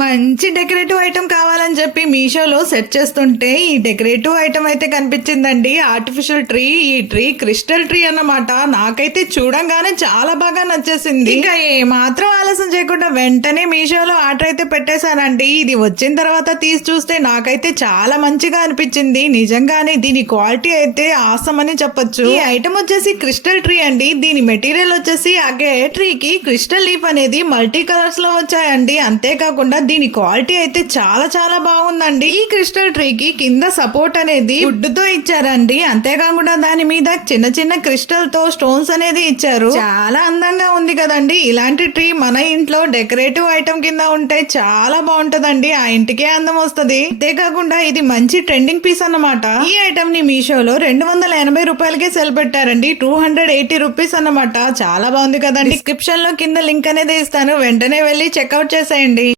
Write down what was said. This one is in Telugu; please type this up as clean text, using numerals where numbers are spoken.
మంచి డెకరేటివ్ ఐటమ్ కావాలని చెప్పి మీషోలో సెర్చ్ చేస్తుంటే ఈ డెకరేటివ్ ఐటమ్ అయితే కనిపించిందండి. Artificial tree. ఈ ట్రీ క్రిస్టల్ ట్రీ అన్నమాట. నాకైతే చూడంగానే చాలా బాగా నచ్చేసింది. ఇంకా ఏ మాత్రం ఆలస్యం చేయకుండా వెంటనే మీషోలో ఆర్డర్ అయితే పెట్టేశానండి. ఇది వచ్చిన తర్వాత తీసి చూస్తే నాకైతే చాలా మంచిగా అనిపించింది. నిజంగానే దీని క్వాలిటీ అయితే ఆసమ్ అని చెప్పొచ్చు. ఈ ఐటమ్ వచ్చేసి క్రిస్టల్ ట్రీ అండి. దీని మెటీరియల్ వచ్చేసి అగే ట్రీకి క్రిస్టల్ లీఫ్ అనేది మల్టీ కలర్స్ లో వచ్చాయండి. అంతేకాకుండా దీని క్వాలిటీ అయితే చాలా చాలా బాగుందండి. ఈ క్రిస్టల్ ట్రీకి కింద సపోర్ట్ అనేది వుడ్ తో ఇచ్చారండి. అంతేకాకుండా దాని మీద చిన్న చిన్న క్రిస్టల్ తో స్టోన్స్ అనేది ఇచ్చారు. చాలా అందంగా ఉంది కదండి. ఇలాంటి ట్రీ మన ఇంట్లో డెకరేటివ్ ఐటమ్ కింద ఉంటే చాలా బాగుంటదండి. ఆ ఇంటికే అందం వస్తుంది. అంతేకాకుండా ఇది మంచి ట్రెండింగ్ పీస్ అన్నమాట. ఈ ఐటమ్ ని మీషోలో 280 రూపాయలకే సెల్ పెట్టారండి. 280 రూపీస్ అన్నమాట. చాలా బాగుంది కదండి. డిస్క్రిప్షన్ లో కింద లింక్ అనేది ఇస్తాను. వెంటనే వెళ్ళి చెక్అవుట్ చేసేయండి.